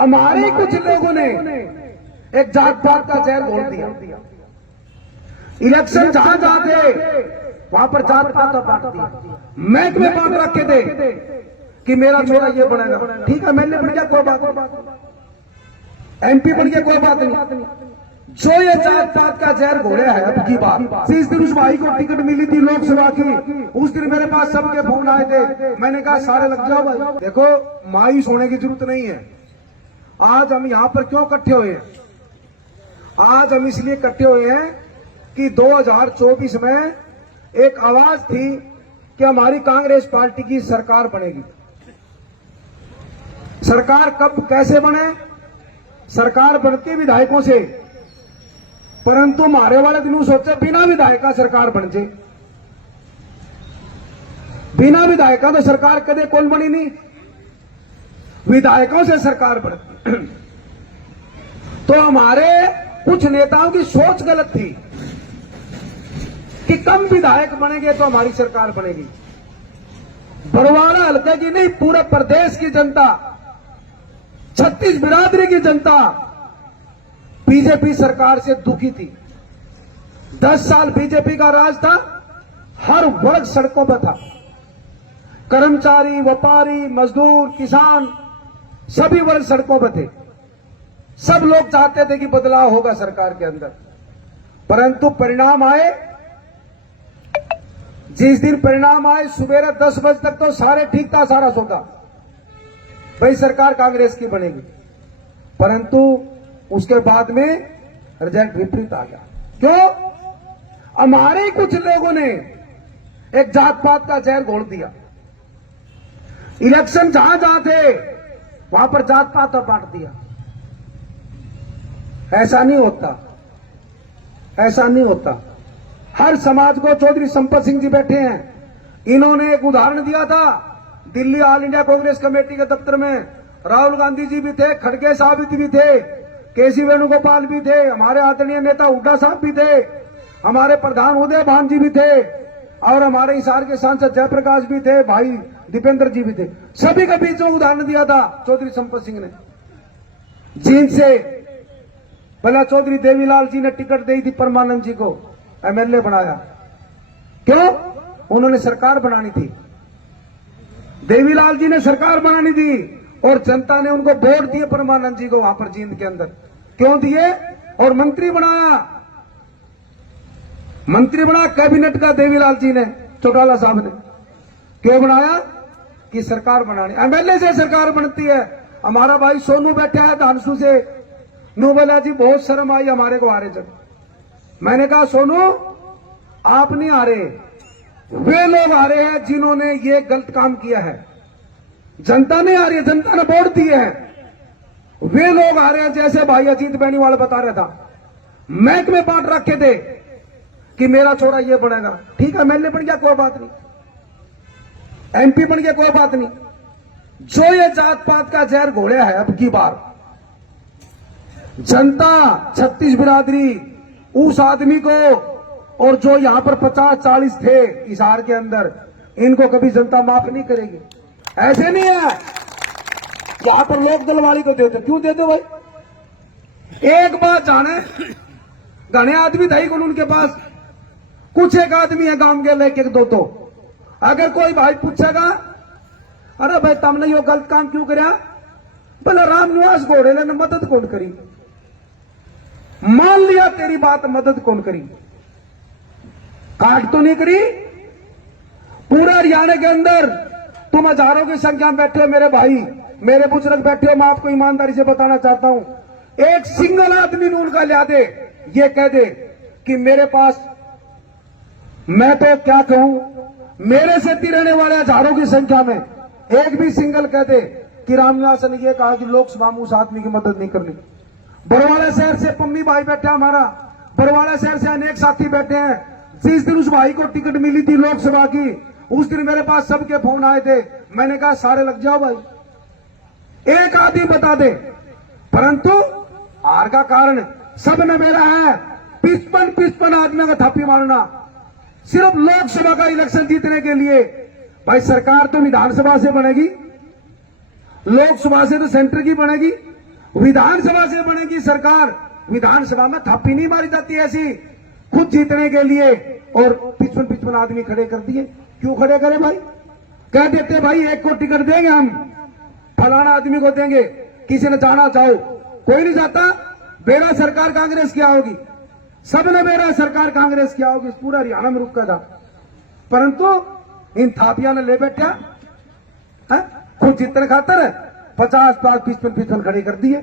हमारे कुछ लोगों ने एक जात पात का जहर घोल दिया। इलेक्शन जहां जहां थे वहां पर जात पात का बांट दिया। महकमे बांट रखे थे कि मेरा छोरा ये बनेगा, ठीक है, मैंने बन गया कोई बात नहीं, एमपी बन गया कोई बात नहीं। जो ये जात पात का जहर घोड़े है अब की बात, जिस दिन उस भाई को टिकट मिली थी लोकसभा की, उस दिन मेरे पास सबके फोन आए थे। मैंने कहा सारे लग जाओ भाई। देखो मायूस होने की जरूरत नहीं है। आज हम यहां पर क्यों इकट्ठे हुए हैं? आज हम इसलिए इकट्ठे हुए हैं कि 2024 में एक आवाज थी कि हमारी कांग्रेस पार्टी की सरकार बनेगी। सरकार कब कैसे बने? सरकार बनती विधायकों से, परंतु मारे वाले दिनों सोचे बिना विधायक का सरकार बन जाए। बिना विधायक तो सरकार कदे कौन बनी नहीं, विधायकों से सरकार बनती। तो हमारे कुछ नेताओं की सोच गलत थी कि कम विधायक बनेंगे तो हमारी सरकार बनेगी। बड़वाड़ा हल्के की नहीं, पूरे प्रदेश की जनता, 36 बिरादरी की जनता बीजेपी सरकार से दुखी थी। 10 साल बीजेपी का राज था, हर वर्ग सड़कों पर था। कर्मचारी, व्यापारी, मजदूर, किसान, सभी वर्ग सड़कों पर थे। सब लोग चाहते थे कि बदलाव होगा सरकार के अंदर, परंतु परिणाम आए। जिस दिन परिणाम आए सुबह 10 बजे तक तो सारे ठीक था, सारा सौदा, भाई सरकार कांग्रेस की बनेगी। परंतु उसके बाद में रिजल्ट विपरीत आ गया। क्यों? हमारे कुछ लोगों ने एक जात पात का जहर घोल दिया। इलेक्शन जहां जहां थे वहां पर जात पात का बांट दिया। ऐसा नहीं होता, ऐसा नहीं होता। हर समाज को चौधरी संपत सिंह जी बैठे हैं, इन्होंने एक उदाहरण दिया था। Delhi all India Congress committee के दफ्तर में राहुल गांधी जी भी थे, खड़गे साहब भी थे, केसी वेणुगोपाल भी थे, हमारे आदरणीय नेता हुड्डा साहब भी थे, हमारे प्रधान उदय भान जी भी थे, और हमारे हिसार के सांसद जयप्रकाश भी थे, भाई दीपेंद्र जी भी थे। सभी के बीच में उदाहरण दिया था चौधरी संपत सिंह ने। जिनसे पहले चौधरी देवीलाल जी ने टिकट दी थी, परमानंद जी को एमएलए बनाया। क्यों? उन्होंने सरकार बनानी थी, देवीलाल जी ने सरकार बनानी थी, और जनता ने उनको वोट दिए परमानंद जी को वहां पर जींद के अंदर। क्यों दिए? और मंत्री बनाया, मंत्री बना कैबिनेट का देवीलाल जी ने, चौटाला साहब ने। क्यों बनाया? कि सरकार बनानी, एमएलए से सरकार बनती है। हमारा भाई सोनू बैठा है धानसू से, नो बोला जी बहुत शर्म आई हमारे को आ रहे जब। मैंने कहा सोनू आप नहीं आ रहे, वे लोग आ रहे हैं जिन्होंने ये गलत काम किया है। जनता नहीं आ रही है, जनता ने वोट दिए हैं। वे लोग आ रहे हैं, जैसे भाई अजीत बेनीवाल बता रहा था, महकमे बांट रखे थे कि मेरा छोरा ये बनेगा, ठीक है, मैंने बन गया कोई बात नहीं, एमपी बन गया कोई बात नहीं। जो ये जात पात का जहर घोड़े है अब की बार, जनता 36 बिरादरी उस आदमी को, और जो यहां पर 50-40 थे हिसार के अंदर, इनको कभी जनता माफ नहीं करेगी। ऐसे नहीं है वहां पर लोक दलवाली को देते। क्यों देते भाई? एक बात जाने, घने आदमी था ही कौन उनके पास, कुछ एक आदमी है गांव के लेके दो। तो अगर कोई भाई पूछेगा अरे भाई तुमने यो गलत काम क्यों कराया, बोले राम निवास घोड़े ने मदद कौन करी। मान लिया तेरी बात, मदद कौन करी, काट तो नहीं करी। पूरा हरियाणा के अंदर तुम हजारों की संख्या में बैठे हो मेरे भाई, मेरे बुजुर्ग बैठे हो। मैं आपको ईमानदारी से बताना चाहता हूं, एक सिंगल आदमी ने उनका लिया दे, ये कह दे कि मेरे पास, मैं तो क्या कहूं, मेरे से रहने वाले हजारों की संख्या में एक भी सिंगल कह दे कि रामनिवास ने यह कहा कि लोकसभा में उस आदमी की मदद नहीं करनी। बरवाड़ा शहर से पम्मी भाई बैठा हमारा, बरवाड़ा शहर से अनेक साथी बैठे हैं। जिस दिन उस भाई को टिकट मिली थी लोकसभा की, उस दिन मेरे पास सबके फोन आए थे। मैंने कहा सारे लग जाओ भाई, एक आदमी बता दे। परंतु हार का कारण सब ने मेरा है, 55 आदमियों का थापी मारना सिर्फ लोकसभा का इलेक्शन जीतने के लिए। भाई सरकार तो विधानसभा से बनेगी, लोकसभा से तो सेंटर की बनेगी, विधानसभा से बनेगी सरकार, विधानसभा में थापी नहीं मारी जाती ऐसी खुद जीतने के लिए, और 55 आदमी खड़े कर दिए। क्यों खड़े करें भाई? कह देते भाई 1 को टिकट देंगे हम, फलाना आदमी को देंगे, किसी ने जाना चाहो, कोई नहीं जाता। बेरा सरकार कांग्रेस क्या होगी, सबने बेरा सरकार कांग्रेस क्या होगी, पूरा हरियाणा में रुका था। परंतु इन थापिया ने ले बैठा खुद जीतने खातर 50 55 खड़े कर दिए।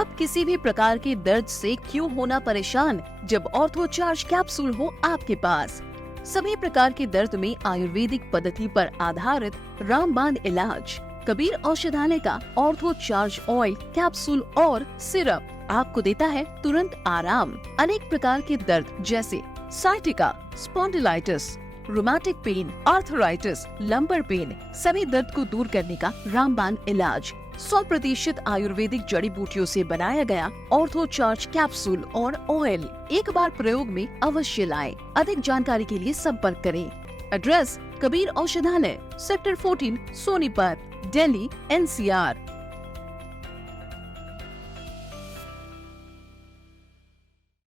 अब किसी भी प्रकार के दर्द से क्यों होना परेशान, जब ऑर्थो चार्ज कैप्सूल हो आपके पास। सभी प्रकार के दर्द में आयुर्वेदिक पद्धति पर आधारित रामबाण इलाज। कबीर औषधालय का ऑर्थो चार्ज ऑयल, कैप्सूल और सिरप आपको देता है तुरंत आराम। अनेक प्रकार के दर्द जैसे sciatica, spondylitis, rheumatic pain, arthritis, lumbar pain, सभी दर्द को दूर करने का रामबाण इलाज 100% आयुर्वेदिक जड़ी बूटियों से बनाया गया ऑर्थो चार्ज कैप्सूल और ऑयल एक बार प्रयोग में अवश्य लाएं। अधिक जानकारी के लिए संपर्क करें। एड्रेस: कबीर औषधालय, सेक्टर 14, सोनीपत, दिल्ली, NCR।